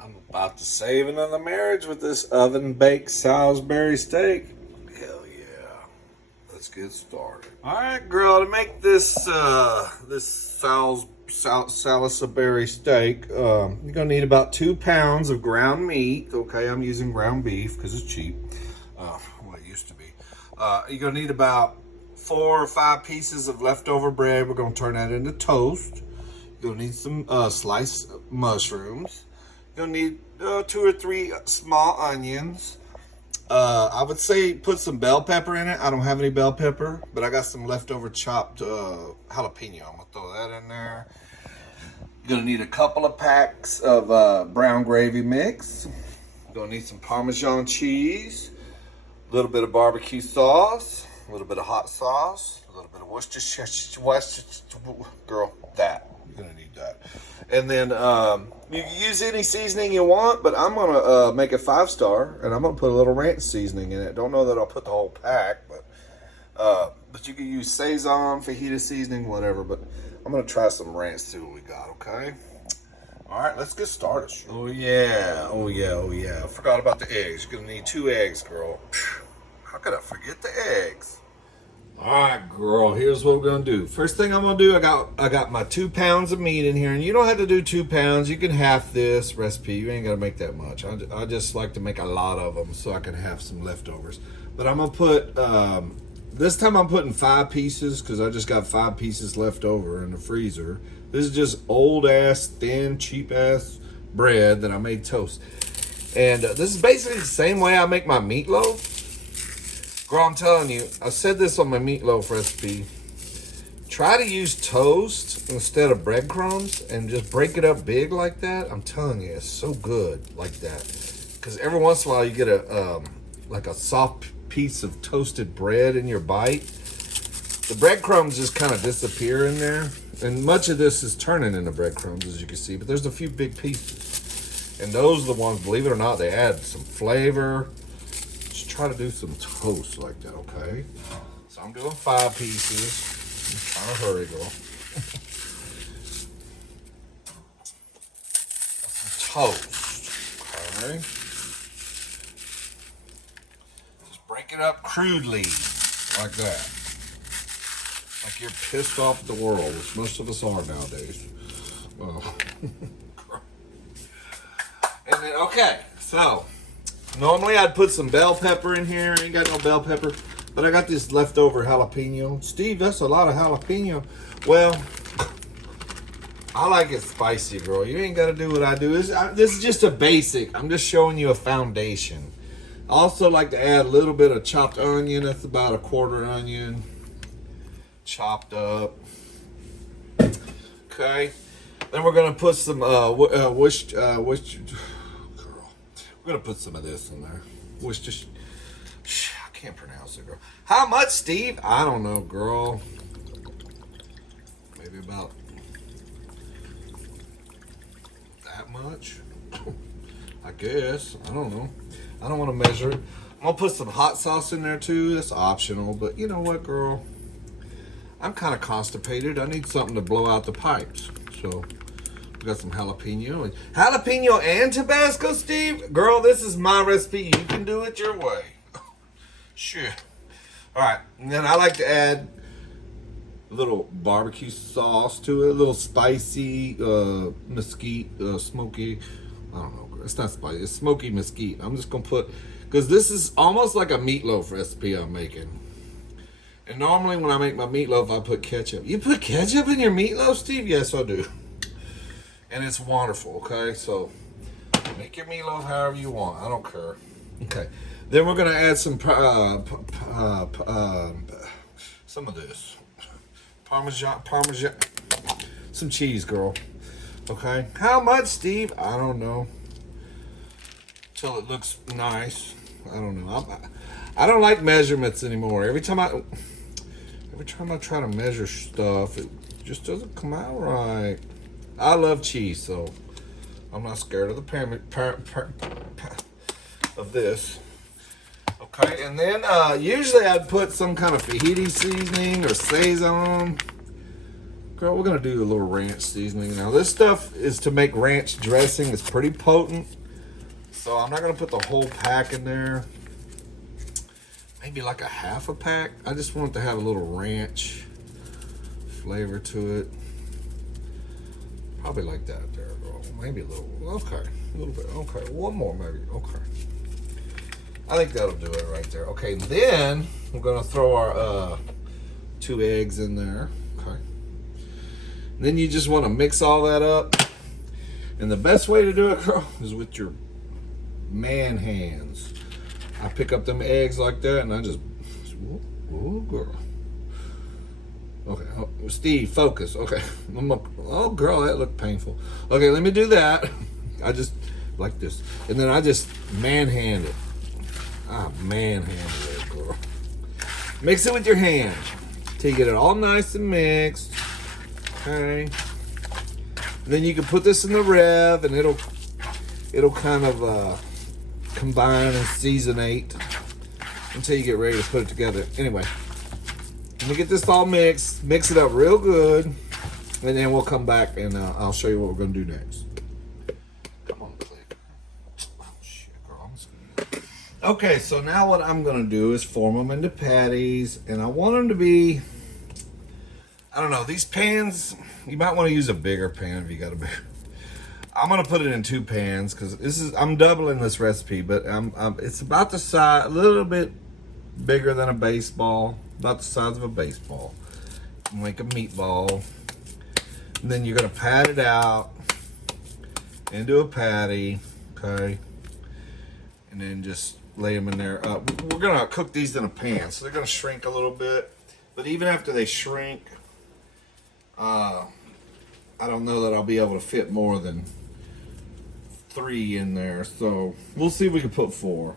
I'm about to save another marriage with this oven-baked Salisbury steak. Hell yeah. Let's get started. All right, girl, to make this Salisbury steak, you're gonna need about 2 pounds of ground meat. Okay, I'm using ground beef because it's cheap. Well, it used to be. You're gonna need about 4 or 5 pieces of leftover bread. We're gonna turn that into toast. You're gonna need some sliced mushrooms. You're gonna need 2 or 3 small onions. I would say put some bell pepper in it. I don't have any bell pepper, but I got some leftover chopped jalapeno. I'm gonna throw that in there. You're gonna need a couple of packs of brown gravy mix. You're gonna need some Parmesan cheese, a little bit of barbecue sauce, a little bit of hot sauce, a little bit of Worcestershire, girl, that. You're gonna need that. And then you can use any seasoning you want, but I'm gonna make it 5-star, and I'm gonna put a little ranch seasoning in it. Don't know that I'll put the whole pack, but you can use Sazon, fajita seasoning, whatever. But I'm gonna try some ranch, see what we got. Okay. All right, let's get started. Oh yeah, oh yeah, oh yeah. I forgot about the eggs. You're gonna need 2 eggs, girl. How could I forget the eggs? All right, girl, here's what we're gonna do. First thing I'm gonna do, I got my 2 pounds of meat in here, and you don't have to do 2 pounds. You can half this recipe. You ain't gotta make that much. I just like to make a lot of them so I can have some leftovers. But I'm gonna put, this time I'm putting 5 pieces because I just got 5 pieces left over in the freezer. This is just old ass, thin, cheap ass bread that I made toast. And this is basically the same way I make my meatloaf. Girl, I'm telling you, I said this on my meatloaf recipe. Try to use toast instead of breadcrumbs and just break it up big like that. I'm telling you, it's so good like that. Because every once in a while you get like a soft piece of toasted bread in your bite. The breadcrumbs just kind of disappear in there. And much of this is turning into breadcrumbs, as you can see. But there's a few big pieces. And those are the ones, believe it or not, they add some flavor. Try to do some toast like that, okay? So I'm doing 5 pieces. I'm trying to hurry, girl. Some toast, okay? Just break it up crudely, like that. Like you're pissed off at the world, which most of us are nowadays. And then, okay, so normally I'd put some bell pepper in here. Ain't got no bell pepper. But I got this leftover jalapeno. Steve, that's a lot of jalapeno. Well, I like it spicy, girl. You ain't got to do what I do. This is just a basic. I'm just showing you a foundation. I also like to add a little bit of chopped onion. That's about a 1/4 onion. Chopped up. Okay. Then we're going to put some We're gonna put some of this in there. I can't pronounce it, girl. How much, Steve? I don't know, girl. Maybe about that much. I guess. I don't know. I don't want to measure it. I'm gonna put some hot sauce in there too. That's optional, but you know what, girl? I'm kind of constipated. I need something to blow out the pipes. So we got some jalapeno. Jalapeno and Tabasco, Steve? Girl, this is my recipe. You can do it your way. Sure. All right. And then I like to add a little barbecue sauce to it. A little spicy, mesquite, smoky. I don't know. It's not spicy. It's smoky mesquite. I'm just going to put, because this is almost like a meatloaf recipe I'm making. And normally when I make my meatloaf, I put ketchup. You put ketchup in your meatloaf, Steve? Yes, I do. And it's wonderful, okay? So make your meatloaf however you want. I don't care. Okay. Then we're going to add some of this. Parmesan. Some cheese, girl. Okay? How much, Steve? I don't know. Till it looks nice. I don't know. I don't like measurements anymore. Every time I try to measure stuff, it just doesn't come out right. I love cheese, so I'm not scared of the of this. Okay, and then usually I'd put some kind of fajita seasoning or Sazon. Girl, we're gonna do a little ranch seasoning. Now this stuff is to make ranch dressing. It's pretty potent. So I'm not gonna put the whole pack in there. Maybe like a half a pack. I just want it to have a little ranch flavor to it. Probably like that there, girl. Maybe a little, okay. A little bit, okay. One more maybe, okay. I think that'll do it right there. Okay, then we're gonna throw our 2 eggs in there, okay. Then you just wanna mix all that up. And the best way to do it, girl, is with your man hands. I pick up them eggs like that and I just, oh girl. Okay, oh, Steve, focus. Okay, oh girl, that looked painful. Okay, let me do that. I just, like this. And then I just manhand it. Manhand it, girl. Mix it with your hand till you get it all nice and mixed. Okay. Then you can put this in the Rev and it'll kind of combine and seasonate until you get ready to put it together. Anyway, let me get this all mixed, mix it up real good, and then we'll come back and I'll show you what we're gonna do next. Come on, click. Oh shit, girl. Okay, so now what I'm gonna do is form them into patties, and I want them to be, I don't know, these pans, you might want to use a bigger pan if you got a bigger. I'm gonna put it in 2 pans because I'm doubling this recipe, but it's about the size, a little bit bigger than a baseball, about the size of a baseball. Make a meatball, and then you're gonna pat it out into a patty, okay, and then just lay them in there. We're gonna cook these in a pan, so they're gonna shrink a little bit, but even after they shrink, I don't know that I'll be able to fit more than 3 in there, so we'll see if we can put 4.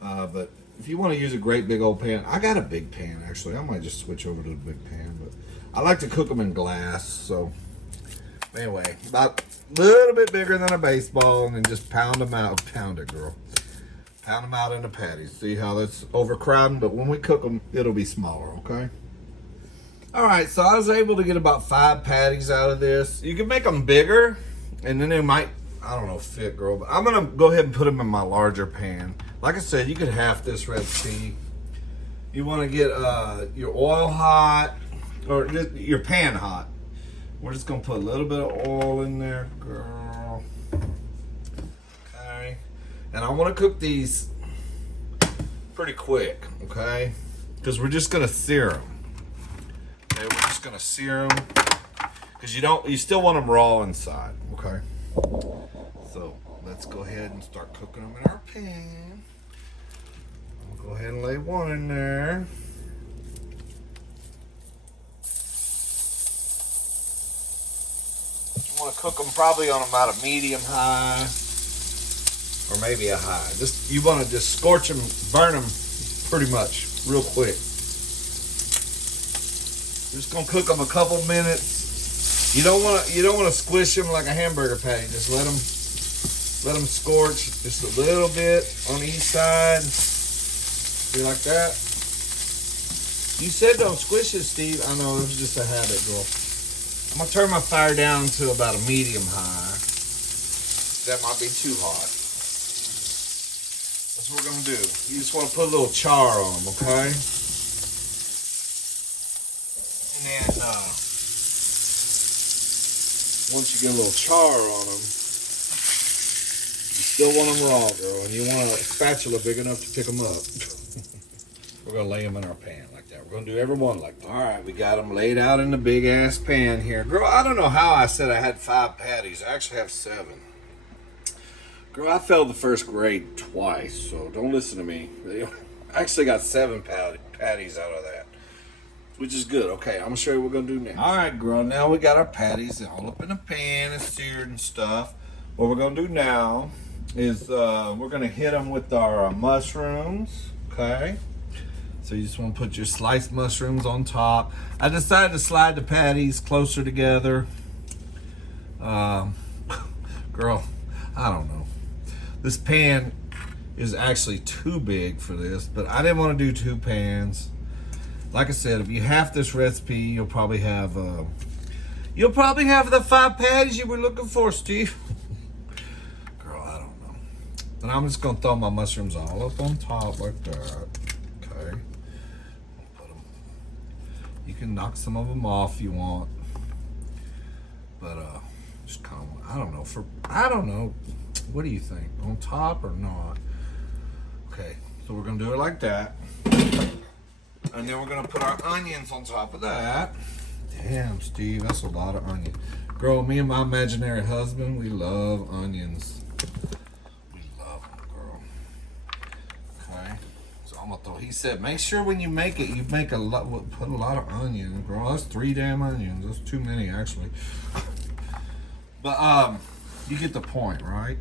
But if you want to use a great big old pan, I got a big pan actually. I might just switch over to the big pan, but I like to cook them in glass. So anyway, about a little bit bigger than a baseball, and then just pound them out. Pound it, girl. Pound them out into patties. See how that's overcrowding, but when we cook them, it'll be smaller, okay? All right, so I was able to get about 5 patties out of this. You can make them bigger, and then they might, I don't know, fit, girl. But I'm gonna go ahead and put them in my larger pan. Like I said, you could half this recipe. You wanna get your oil hot, or just your pan hot. We're just gonna put a little bit of oil in there, girl. Okay, and I wanna cook these pretty quick, okay? Because we're just gonna sear them. Okay, we're just gonna sear them because you still want them raw inside, okay? So let's go ahead and start cooking them in our pan. I'll go ahead and lay one in there. You want to cook them probably on about a medium high, or maybe a high. You want to just scorch them, burn them pretty much real quick. Just gonna cook them a couple minutes. You don't want to squish them like a hamburger patty. Just let them scorch just a little bit on each side. See, like that. You said don't squish it, Steve. I know, it was just a habit, girl. I'm gonna turn my fire down to about a medium high. That might be too hot. That's what we're gonna do. You just want to put a little char on them, okay? And then once you get a little char on them, you still want them raw, girl, and you want a spatula big enough to pick them up. We're gonna lay them in our pan like that. We're gonna do every one like that. All right, we got them laid out in the big ass pan here. Girl, I don't know how I said I had 5 patties. I actually have 7. Girl, I failed the first grade twice, so don't listen to me. I actually got 7 patties out of that, which is good. Okay, I'm gonna show you what we're gonna do next. All right, girl, now we got our patties all up in the pan and seared and stuff. What we're gonna do now is we're gonna hit them with our mushrooms, okay? So you just want to put your sliced mushrooms on top. I decided to slide the patties closer together. Girl, I don't know. This pan is actually too big for this, but I didn't want to do 2 pans. like I said, if you have this recipe, you'll probably have the 5 patties you were looking for, Steve. Girl, I don't know. And I'm just gonna throw my mushrooms all up on top like that. Okay. Put them. You can knock some of them off if you want, but just kind of, I don't know. What do you think? On top or not? Okay, so we're gonna do it like that. And then we're gonna put our onions on top of that. Damn, Steve, that's a lot of onion. Girl, me and my imaginary husband, we love onions. We love them, girl. Okay, so I'm gonna throw, he said, make sure when you make it, you make a lot, put a lot of onion. Girl, that's 3 damn onions. That's too many, actually. But, you get the point, right?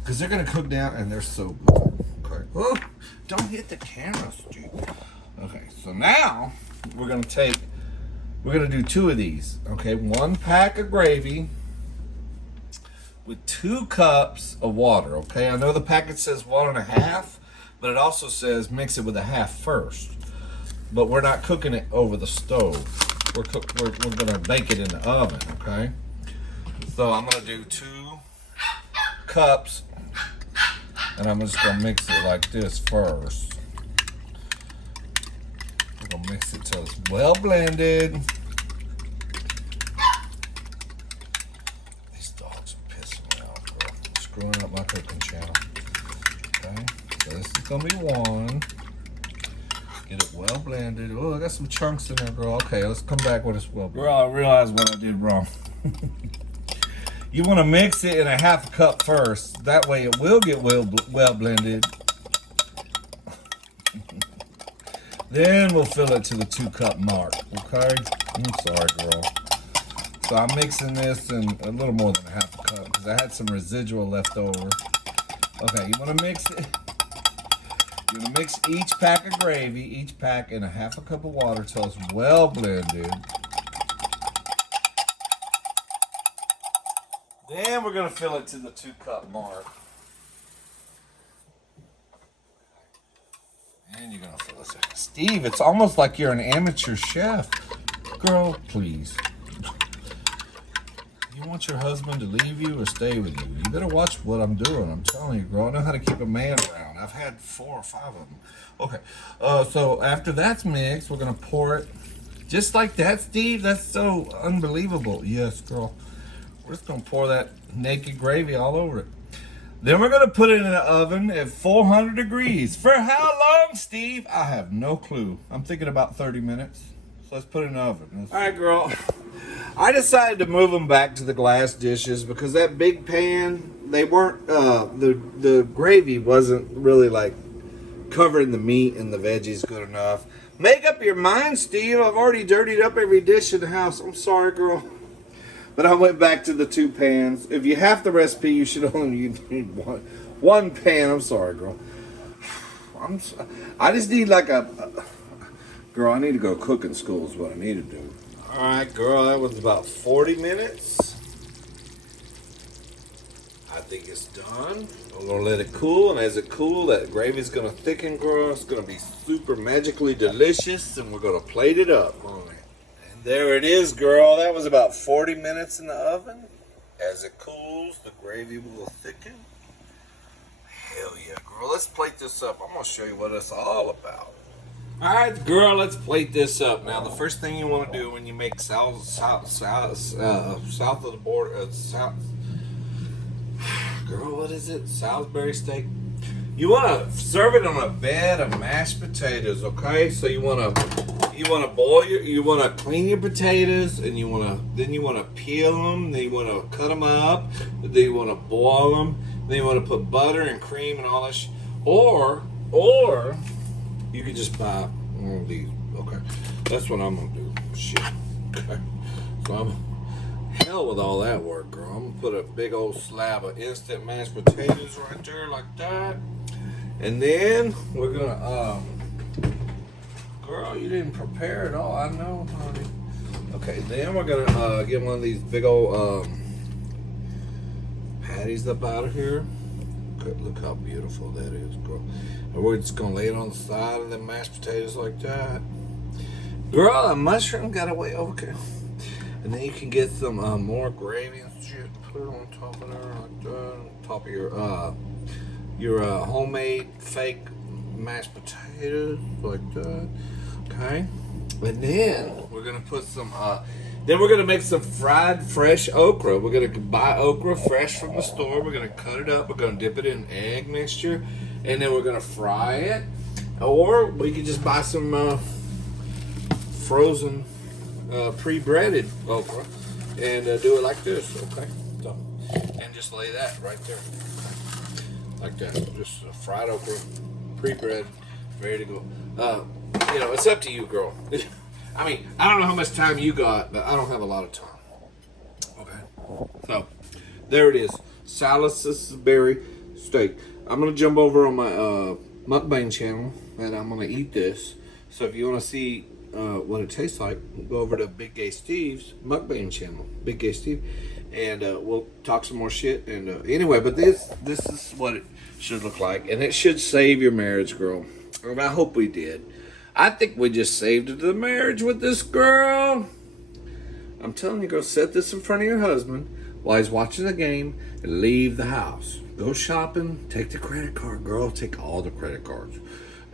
Because they're gonna cook down and they're so good. Okay. Oh, don't hit the camera, Steve. Okay, so now we're gonna do 2 of these. Okay, 1 pack of gravy with 2 cups of water. Okay, I know the packet says 1.5, but it also says mix it with a half first. But we're not cooking it over the stove. We're gonna bake it in the oven. Okay, so I'm gonna do 2 cups, and I'm just gonna mix it like this first. We're gonna mix it till it's well blended. These dogs are pissing me off, girl. Screwing up my cooking channel. Okay, so this is gonna be 1. Get it well blended. Oh, I got some chunks in there, girl. Okay, let's come back when it's well blended. Girl, I realized what I did wrong. You want to mix it in a half cup first. That way it will get well blended. Then we'll fill it to the 2 cup mark. Okay? I'm sorry, girl. So I'm mixing this in a little more than a half a cup because I had some residual left over. Okay, you want to mix it. You want to mix each pack of gravy, each pack in a half a cup of water till it's well blended. Then we're going to fill it to the 2 cup mark. And you're going to fill it. Steve, it's almost like you're an amateur chef. Girl, please. You want your husband to leave you or stay with you? You better watch what I'm doing. I'm telling you, girl. I know how to keep a man around. I've had 4 or 5 of them. Okay. So after that's mixed, we're going to pour it just like that, Steve. That's so unbelievable. Yes, girl. We're just going to pour that naked gravy all over it. Then we're going to put it in the oven at 400 degrees. For how long, Steve? I have no clue. I'm thinking about 30 minutes. So let's put it in the oven. All right, girl. I decided to move them back to the glass dishes because that big pan, they weren't, the gravy wasn't really like covering the meat and the veggies good enough. Make up your mind, Steve. I've already dirtied up every dish in the house. I'm sorry, girl. But I went back to the 2 pans. If you have the recipe, you should only need one pan. I'm sorry, girl. I just need like girl, I need to go cooking school is what I need to do. All right, girl, that was about 40 minutes. I think it's done. I'm gonna let it cool, and as it cools, that gravy's gonna thicken, girl. It's gonna be super magically delicious, and we're gonna plate it up. There it is, girl. That was about 40 minutes in the oven. As it cools, the gravy will thicken. Hell yeah, girl. Let's plate this up. I'm going to show you what it's all about. All right, girl, let's plate this up. Now, the first thing you want to do when you make south of the border, girl, what is it? Salisbury steak. You want to serve it on a bed of mashed potatoes, okay? So you want to clean your potatoes, and then you want to peel them, then you want to cut them up, then you want to boil them, then you want to put butter and cream and all that or you could just buy one of these. Okay, that's what I'm gonna do. Shit. Okay, so I'm hell with all that work, girl. I'm gonna put a big old slab of instant mashed potatoes right there like that, and then we're gonna girl, you didn't prepare at all. I know, honey. Okay, then we're gonna get one of these big old patties up out of here. Look how beautiful that is, girl. And we're just gonna lay it on the side of the mashed potatoes like that. Girl, a mushroom got away. Okay. And then you can get some more gravy and shit. Put it on top of there like that. On top of your homemade fake mashed potatoes like that. Okay. And then we're gonna put some. Then we're gonna make some fried fresh okra. We're gonna buy okra fresh from the store. We're gonna cut it up. We're gonna dip it in egg mixture, and then we're gonna fry it. Or we could just buy some frozen pre-breaded okra and do it like this. Okay. So, and just lay that right there, like that. Just fried okra, pre-bread, ready to go. You know, it's up to you, girl. I mean, I don't know how much time you got, but I don't have a lot of time. Okay. So, there it is. Salisbury steak. I'm going to jump over on my mukbang channel, and I'm going to eat this. So, if you want to see what it tastes like, go over to Big Gay Steve's mukbang channel. Big Gay Steve. And we'll talk some more shit. And anyway, but this is what it should look like. And it should save your marriage, girl. And I hope we did. I think we just saved the marriage with this girl. I'm telling you, girl, set this in front of your husband while he's watching the game and leave the house. Go shopping, take the credit card, girl. Take all the credit cards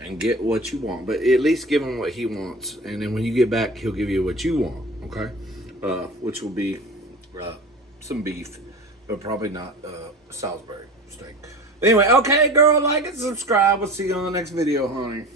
and get what you want. But at least give him what he wants. And then when you get back, he'll give you what you want, okay? Which will be some beef, but probably not Salisbury steak. Anyway, okay, girl, like and subscribe. We'll see you on the next video, honey.